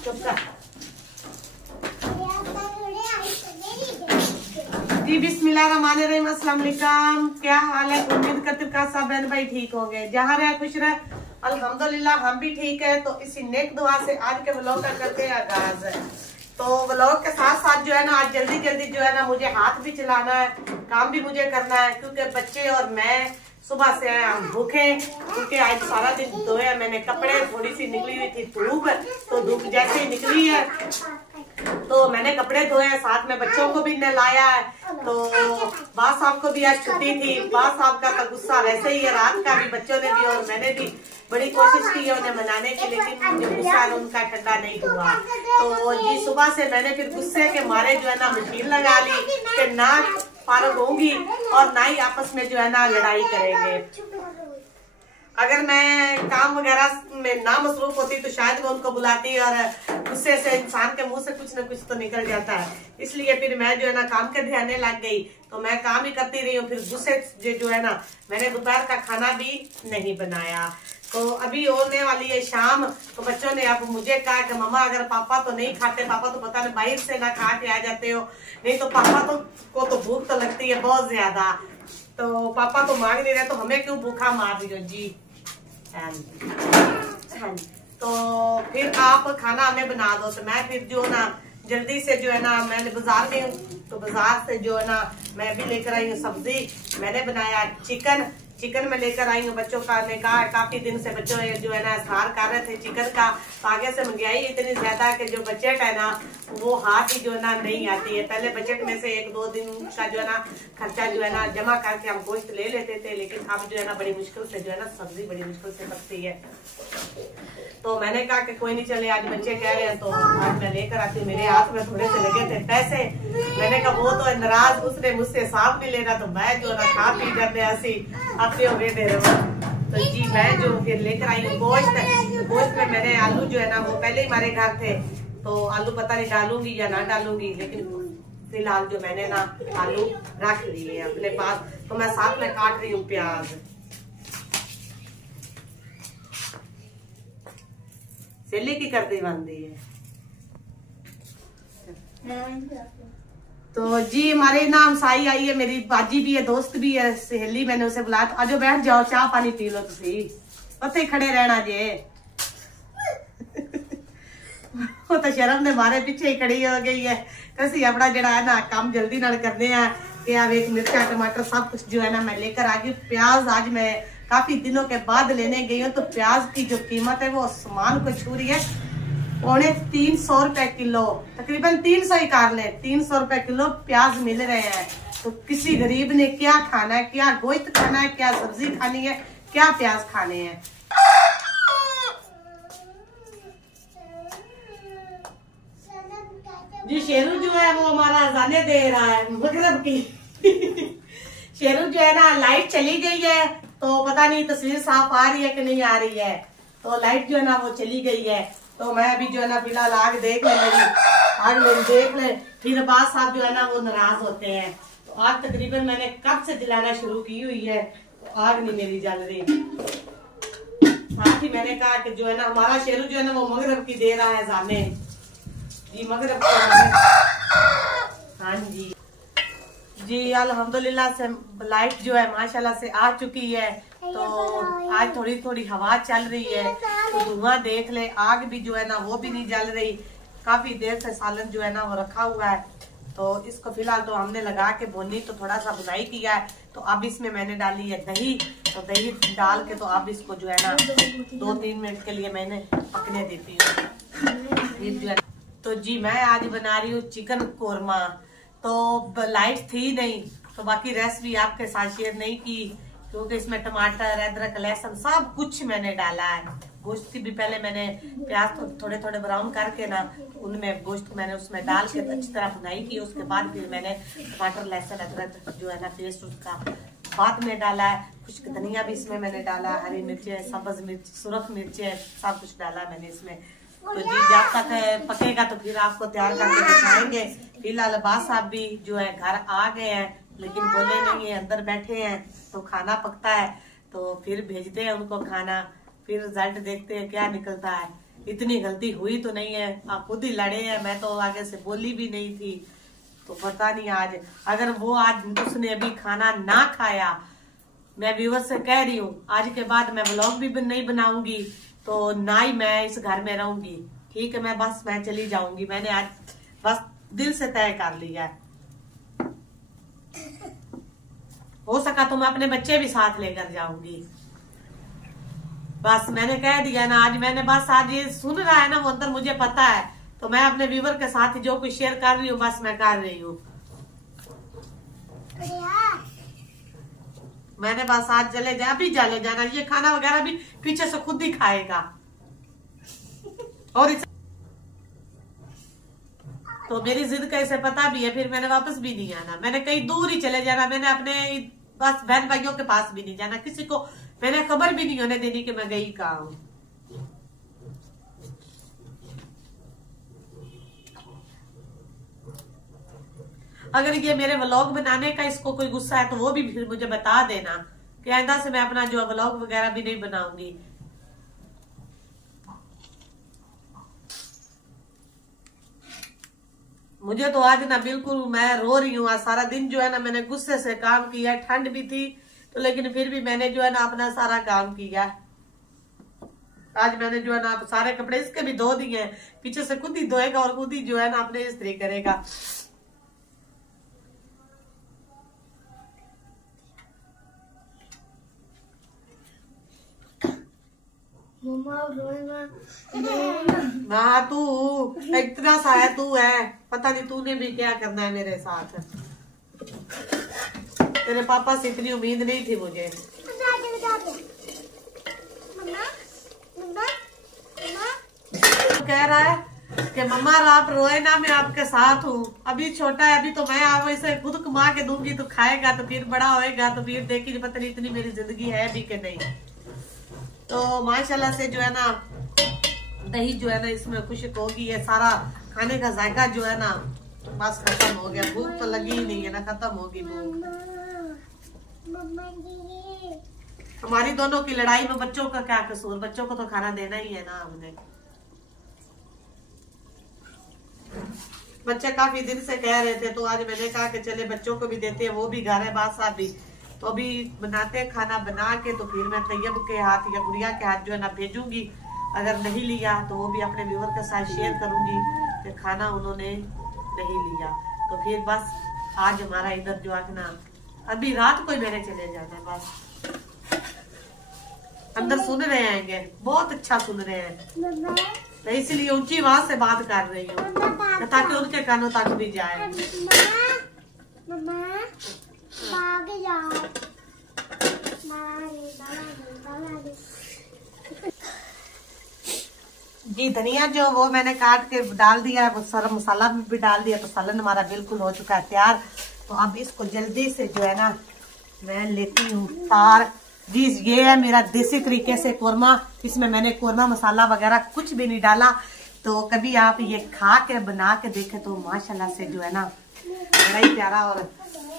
चुप कर जी। बिस्मिल्लाहिर्रहमानिर्रहीम, अस्सलाम वालेकुम। क्या हाल है? उम्मीद करती हूँ सब बहन भाई ठीक होंगे, जहाँ रहे खुश रहे। अल्हम्दुलिल्लाह हम भी ठीक है। तो इसी नेक दुआ से आज के व्लॉग का करते हैं आगाज। तो व्लॉग के साथ साथ जो है ना, आज जल्दी जल्दी जो है ना, मुझे हाथ भी चलाना है, काम भी मुझे करना है, क्योंकि बच्चे और मैं सुबह से हम भूखे, क्योंकि आज सारा दिन धोया मैंने कपड़े। थोड़ी सी निकली हुई थी धूप, तो धूप जैसे ही निकली है तो मैंने कपड़े धोए, साथ में बच्चों को भी नहलाया है। तो बास साहब को भी आज छुट्टी थी। बास साहब का तो गुस्सा वैसे ही है, रात का भी बच्चों ने भी और मैंने भी बड़ी कोशिश की है उन्हें मनाने की, लेकिन जो गुस्सा है उनका ठंडा नहीं हुआ। तो जी सुबह से मैंने फिर गुस्से के मारे जो है ना मशीन लगा ली कि ना फारग होंगी और ना ही आपस में जो है ना लड़ाई करेंगे। अगर मैं काम वगैरह में ना मसरूफ होती तो शायद मैं उनको बुलाती, और गुस्से से इंसान के मुंह से कुछ न कुछ तो निकल जाता है। इसलिए फिर मैं जो है ना काम के ध्यान लग गई, तो मैं काम ही करती रही हूँ। फिर गुस्से जो है ना, मैंने दोपहर का खाना भी नहीं बनाया। तो अभी होने वाली है शाम, तो बच्चों ने अब मुझे कहा कि मम्मा अगर पापा तो नहीं खाते, पापा तो पता नहीं बाहर से ना खा के आ जाते हो, नहीं तो पापा को तो भूख तो लगती है बहुत ज्यादा, तो पापा तो मांग नहीं रहे, तो हमें क्यों भूखा मार रही हो जी। तो फिर आप खाना हमें बना दो। तो मैं फिर जो ना जल्दी से जो है ना, मैंने बाजार में हूँ, तो बाजार से जो है ना मैं भी लेकर आई हूँ सब्जी। मैंने बनाया चिकन में लेकर आई हूँ। बच्चों का ने कहा काफी दिन से बच्चों जो है ना इस्तेमाल कर रहे थे चिकन का, तो आगे से महंगाई इतनी ज्यादा है कि जो बजट है ना वो हाथ ही जो है ना नहीं आती है। पहले बजट में से 1-2 दिन का जो है ना खर्चा जो है ना जमा करके हम गोश्त ले लेते थे, लेकिन अब जो है ना बड़ी मुश्किल से जो है ना सब्जी बड़ी मुश्किल से बनती है। तो मैंने कहा कि कोई नहीं, चले आज बच्चे कह रहे हैं तो आज मैं लेकर आती हूँ। मेरे हाथ में थोड़े से लगे थे पैसे, मैंने कहा वो तो नाराज, उसने मुझसे साफ नहीं लेना, तो मैं जो ना खा पी करने ऐसी अपने हो गए दे रहे। तो जी मैं जो फिर लेकर आई हूँ गोश्त में मैंने आलू जो है ना वो पहले ही हमारे घर थे, तो आलू पता नहीं डालूंगी या ना डालूंगी, लेकिन फिलहाल जो मैंने ना आलू रख लिए अपने पास। तो मैं साथ में काट रही हूँ प्याज। सेली की करती बनती है। तो जी हमारे नाम साई आई है, मेरी बाजी भी है, दोस्त भी है, सहेली। मैंने उसे बुलाया, तो आजो बैठ जाओ, चाह पानी पी लो, तुसी उत्थे खड़े रहना जे। वो तो शर्म ने मारे पीछे ही खड़ी हो गई है। कैसी अपना जड़ा है ना काम जल्दी नाल करने हैं कि अब एक मिर्चा टमाटर सब कुछ जो है ना मैं लेकर आ गई। प्याज आज मैं काफी दिनों के बाद लेने गई हूँ, तो प्याज की जो कीमत है वो आसमान को छू रही है। 350 रुपए किलो, तकरीबन 300 ही कार ले, 300 रुपए किलो प्याज मिल रहे हैं। तो किसी गरीब ने क्या खाना है, क्या गोश्त खाना है, क्या सब्जी खानी है, क्या प्याज खाने हैं। जी शेरू जो है वो हमारा अजाने दे रहा है मगरब की। शेरू जो है ना, लाइट चली गई है, तो पता नहीं तस्वीर साफ आ रही है कि नहीं आ रही है। तो लाइट जो है ना वो चली गई है, तो मैं अभी जो है ना फिलहाल आग देख ले, आग मेरी देख ले। फिर बास साहब जो है ना वो नाराज होते हैं। तो आग तकरीबन मैंने कब से जलाना शुरू की हुई है, तो आग नहीं मेरी जल रही। साथ ही मैंने कहा कि जो है ना हमारा शेरू जो है ना वो मगरब की दे रहा है जाने जी, मगरब हाँ जी अल्हम्दुलिल्लाह से लाइट जो है माशाल्लाह से आ चुकी है। तो आज थोड़ी थोड़ी हवा चल रही है, तो धुआं देख ले, आग भी जो है ना वो भी नहीं जल रही। काफी देर से सालन जो है ना वो रखा हुआ है, तो इसको फिलहाल तो हमने लगा के भुनी, तो थोड़ा सा भुनाई किया है। तो अब इसमें मैंने डाली है दही, तो दही डाल के तो अब इसको जो है ना 2-3 मिनट के लिए मैंने पकने देती हूँ। तो जी मैं आज बना रही हूँ चिकन कोरमा। तो लाइट थी नहीं, तो बाकी रेसिपी आपके साथ शेयर नहीं की, क्योंकि इसमें टमाटर, अदरक, लहसुन सब कुछ मैंने डाला है। गोश्त भी पहले मैंने प्याज थोड़े थोड़े ब्राउन करके ना उनमें गोश्त मैंने उसमें डाल के अच्छी तरह भुनाई की। उसके बाद फिर मैंने टमाटर, लहसुन, अदरक जो है ना पेस्ट उसका बाद में डाला है। कुछ धनिया भी इसमें मैंने डाला, हरी मिर्चें, सब्ज मिर्च, सुरख मिर्चें, सब कुछ डाला मैंने इसमें। तो जी जब तक पकेगा तो फिर आपको तैयार करके दिखाएंगे। फिलहाल बास साहब भी जो है घर आ गए हैं, लेकिन बोले नहीं है, अंदर बैठे हैं। तो खाना पकता है तो फिर भेजते हैं उनको खाना, फिर रिजल्ट देखते हैं क्या निकलता है। इतनी गलती हुई तो नहीं है, आप खुद ही लड़े हैं, मैं तो आगे से बोली भी नहीं थी। तो पता नहीं आज अगर वो आज उसने अभी खाना ना खाया, मैं व्यूअर से कह रही हूँ आज के बाद मैं व्लॉग भी नहीं बनाऊंगी, तो ना ही मैं इस घर में रहूंगी। ठीक है, मैं चली जाऊंगी। मैंने आज बस दिल से तय कर लिया है। हो सका तो मैं अपने बच्चे भी साथ लेकर जाऊंगी। बस मैंने कह दिया ना, आज ये सुन रहा है ना वो अंदर, मुझे पता है। तो मैं अपने व्यूअर के साथ जो कुछ शेयर कर रही हूँ बस मैं कर रही हूँ। मैंने बस आज चले जाना, ये खाना वगैरह भी पीछे से खुद ही खाएगा। और तो मेरी जिद का इसे पता भी है, फिर मैंने वापस भी नहीं आना, मैंने कहीं दूर ही चले जाना। मैंने अपने बस बहन भाइयों के पास भी नहीं जाना, किसी को मैंने खबर भी नहीं होने देनी कि मैं गई कहाँ हूँ। अगर ये मेरे व्लॉग बनाने का इसको कोई गुस्सा है तो वो भी फिर मुझे बता देना कि आइंदा से मैं अपना जो व्लॉग वगैरह भी नहीं बनाऊंगी। मुझे तो आज ना बिल्कुल मैं रो रही हूँ। आज सारा दिन जो है ना मैंने गुस्से से काम किया, ठंड भी थी तो लेकिन फिर भी मैंने जो है ना अपना सारा काम किया। आज मैंने जो है ना सारे कपड़े इसके भी धो दिए हैं, पीछे से खुद ही धोएगा और खुद ही जो है ना अपने इस्त्री करेगा। हाँ तू इतना सा है, तू है, पता नहीं तूने भी क्या करना है मेरे साथ। तेरे पापा से इतनी उम्मीद नहीं थी मुझे। तो कह रहा है कि मम्मा आप रोए ना, मैं आपके साथ हूँ। अभी छोटा है, अभी तो मैं आप इसे खुद कमा के दूंगी तो खाएगा, तो फिर बड़ा होएगा तो फिर देखिए पता नहीं इतनी मेरी जिंदगी है भी कि नहीं। तो माशाल्लाह से जो है ना दही जो है ना इसमें खुशक होगी, ये सारा खाने का जायका जो है ना बस खत्म हो गया। भूख तो लगी ही नहीं है ना, खत्म होगी भूख। हमारी दोनों की लड़ाई में बच्चों का क्या कसूर, बच्चों को तो खाना देना ही है ना हमने। बच्चे काफी दिन से कह रहे थे तो आज मैंने कहा कि चले बच्चों को भी देते हैं, वो भी घर है बात साहब भी, तो अभी बनाते हैं खाना बना के तो फिर मैं तैयब के हाथ या गुड़िया के हाथ जो है ना भेजूंगी। अगर नहीं लिया तो वो भी अपने व्यूअर के साथ शेयर करूंगी कि खाना उन्होंने नहीं लिया। तो फिर बस आज हमारा इधर जो है ना अभी रात को ही मेरे चले जाना है। बस अंदर सुन रहे हैं, बहुत अच्छा सुन रहे हैं, तो इसलिए ऊंची आवाज से बात कर रही हूँ ताकि उनके कानों तक भी जाए। जी धनिया जो वो मैंने काट के डाल दिया है, वो सारा मसाला भी डाल दिया, तो सालन हमारा बिल्कुल हो चुका है तैयार। तो अब इसको जल्दी से जो है ना मैं लेती हूँ तार। जी ये है मेरा देसी तरीके से कोरमा, इसमें मैंने कोरमा मसाला वगैरह कुछ भी नहीं डाला। तो कभी आप ये खा के बना के देखे तो माशाल्लाह से जो है ना बड़ा ही प्यारा और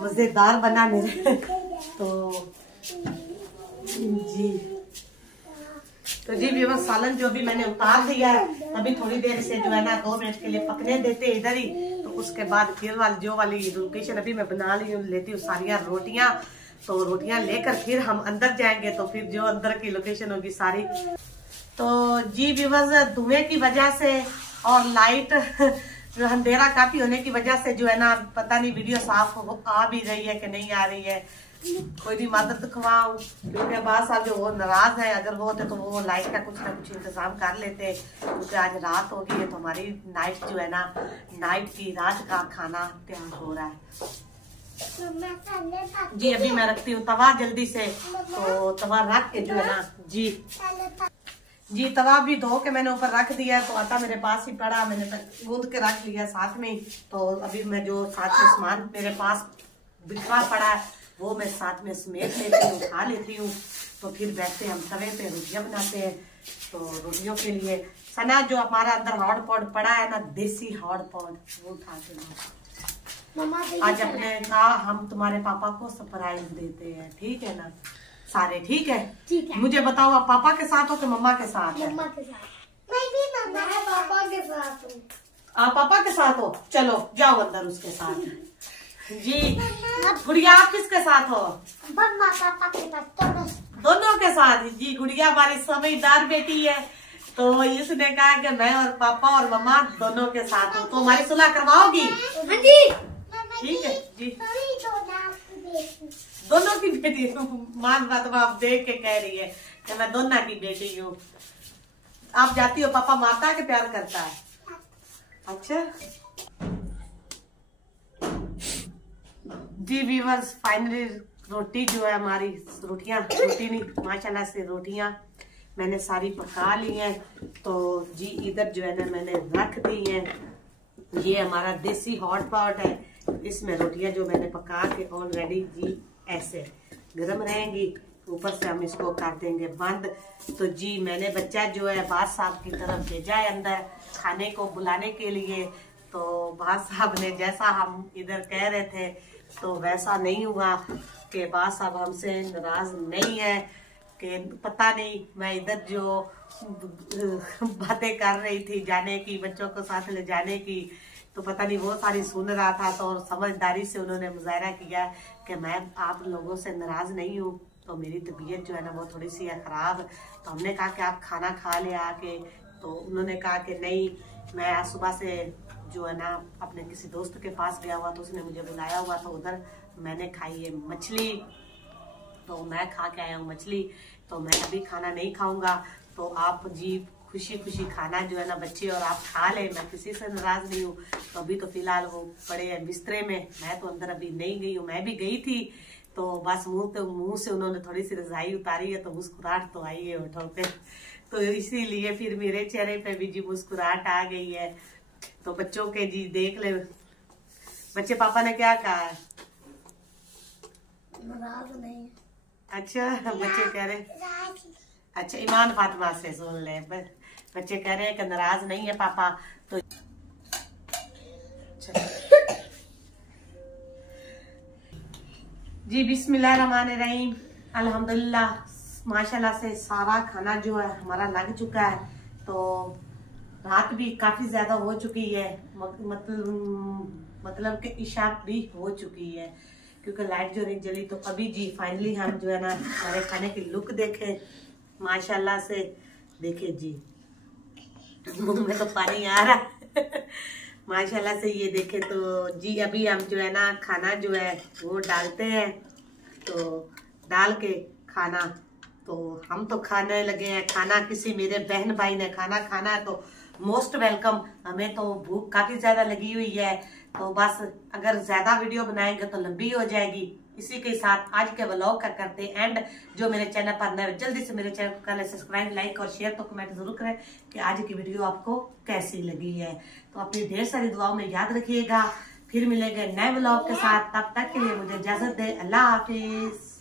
मजेदार बना मेरे। तो जी भी बस सालन जो भी मैंने उतार दिया है, अभी थोड़ी देर से जो है ना 2 मिनट के लिए पकने देते इधर ही। तो उसके बाद फिर वाली लोकेशन अभी मैं बना लेती हूँ सारियाँ रोटियां। तो रोटियां लेकर फिर हम अंदर जाएंगे, तो फिर जो अंदर की लोकेशन होगी सारी। तो जी व्यूअर्स धुएं की वजह से और लाइट अंधेरा काफी होने की वजह से जो है ना पता नहीं वीडियो साफ आ भी रही है कि नहीं आ रही है। कोई भी मदद खवाऊं क्योंकि अब्बास साहब जो वो नाराज है, अगर वो होते तो वो लाइट का कुछ ना कुछ इंतजाम कर लेते, क्योंकि आज रात हो गई है तो हमारी नाइट जो है ना नाइट की रात का खाना तैयार हो रहा है। जी अभी मैं रखती हूँ तवा जल्दी से। तो तवा रख के जो है ना जी तवा भी धो के मैंने ऊपर रख दिया है। तो आटा मेरे पास ही पड़ा, मैंने गूंद के रख लिया साथ में। तो अभी मैं जो साथ में सामान मेरे पास बिखरा पड़ा है वो मैं साथ में समेट लेती हूँ, खा लेती हूँ। तो फिर बैठते हम तवे पे रोटियां बनाते हैं। तो रोटियों के लिए सना जो हमारा अंदर हॉट पॉट पड़ा है ना, देसी हॉट पॉट, वो उठा के आज अपने का हम तुम्हारे पापा को सरप्राइज देते हैं, ठीक है ना सारे? ठीक है, ठीक है। मुझे बताओ आप पापा के साथ हो कि मम्मा के साथ है? मम्मा के साथ। मैं पापा के साथ हूँ। आप पापा के साथ हो, चलो जाओ अंदर उसके साथ। जी गुड़िया आप किसके साथ हो? मम्मा पापा के साथ, दोनों के साथ। जी गुड़िया हमारी समझदार बेटी है, तो इसने कहा कि मैं और पापा और मम्मा दोनों के साथ हूँ, तो हमारी सुलह करवाओगी? हाँ जी। ठीक है जी। दोनों की बेटी मान बात आप देख के कह रही है कि मैं दोनों की बेटी हूँ। आप जाती हो, पापा मारता के प्यार करता है? अच्छा जी व्यूअर्स, फाइनली रोटी जो है हमारी, रोटी नहीं माशाल्लाह से रोटियां मैंने सारी पका ली हैं। तो जी इधर जो है ना मैंने रख दी हैं। ये हमारा देसी हॉट पॉट है, इसमें रोटियां जो मैंने पका के ऑलरेडी जी ऐसे गर्म रहेंगी। ऊपर से हम इसको कर देंगे बंद। तो जी मैंने बच्चा जो है बाद साहब की तरफ भेजा है अंदर खाने को बुलाने के लिए। तो बाद साहब ने जैसा हम इधर कह रहे थे तो वैसा नहीं हुआ कि बाद साहब हमसे नाराज नहीं है। कि पता नहीं मैं इधर जो बातें कर रही थी जाने की, बच्चों को साथ ले जाने की, तो पता नहीं वो सारी सुन रहा था। तो समझदारी से उन्होंने मुजाहरा किया कि मैं आप लोगों से नाराज नहीं हूँ, तो मेरी तबीयत जो है ना वो थोड़ी सी है ख़राब। तो हमने कहा कि आप खाना खा ले आके। तो उन्होंने कहा कि नहीं, मैं आज सुबह से जो है ना अपने किसी दोस्त के पास गया हुआ, तो उसने मुझे बुलाया हुआ, तो उधर मैंने खाई है मछली। तो मैं खा के आया हूँ मछली, तो मैं अभी खाना नहीं खाऊंगा। तो आप जी खुशी खुशी खाना जो है ना बच्चे और आप खा ले, मैं किसी से नाराज नहीं हूँ। तो अभी तो फिलहाल वो पड़े हैं बिस्तरे में, मैं तो अंदर अभी नहीं गई हूँ। मैं भी गई थी तो बस मुंह से उन्होंने थोड़ी सी रजाई उतारी है, तो मुस्कुराहट तो आई है होठों पे। तो इसीलिए फिर मेरे चेहरे पे भी जी मुस्कुराहट आ गई है। तो बच्चों के जी देख ले, बच्चे पापा ने क्या कहा है? नाराज नहीं। अच्छा बच्चे कह रहे, अच्छा ईमान फातिमा से सुन ले, बच्चे कह रहे हैं कि नाराज नहीं है पापा। तो जी बिस्मिल्लाहिर्रहमानिर्रहीम, अल्हम्दुलिल्लाह माशाल्लाह से सारा खाना जो है हमारा लग चुका है। तो रात भी काफी ज्यादा हो चुकी है, मतलब कि इशा भी हो चुकी है, क्योंकि लाइट जो नहीं जली। तो अभी जी फाइनली हम जो है ना हमारे खाने की लुक देखे माशाल्लाह से, देखे जी मुंह में तो पानी आ रहा है माशाल्लाह से। ये देखे तो जी अभी हम जो है ना खाना जो है वो डालते हैं। तो डाल के खाना, तो हम तो खाने लगे हैं खाना। किसी मेरे बहन भाई ने खाना खाना है तो मोस्ट वेलकम। हमें तो भूख काफी ज्यादा लगी हुई है, तो बस अगर ज्यादा वीडियो बनाएंगे तो लंबी हो जाएगी। इसी के साथ आज के व्लॉग का करते एंड। जो मेरे चैनल पर नए, जल्दी से मेरे चैनल को कर ले सब्सक्राइब, लाइक और शेयर। तो कमेंट जरूर करें कि आज की वीडियो आपको कैसी लगी है। तो अपनी ढेर सारी दुआओं में याद रखिएगा। फिर मिलेंगे नए व्लॉग के साथ, तब तक के लिए मुझे इजाजत दे। अल्लाह हाफिज।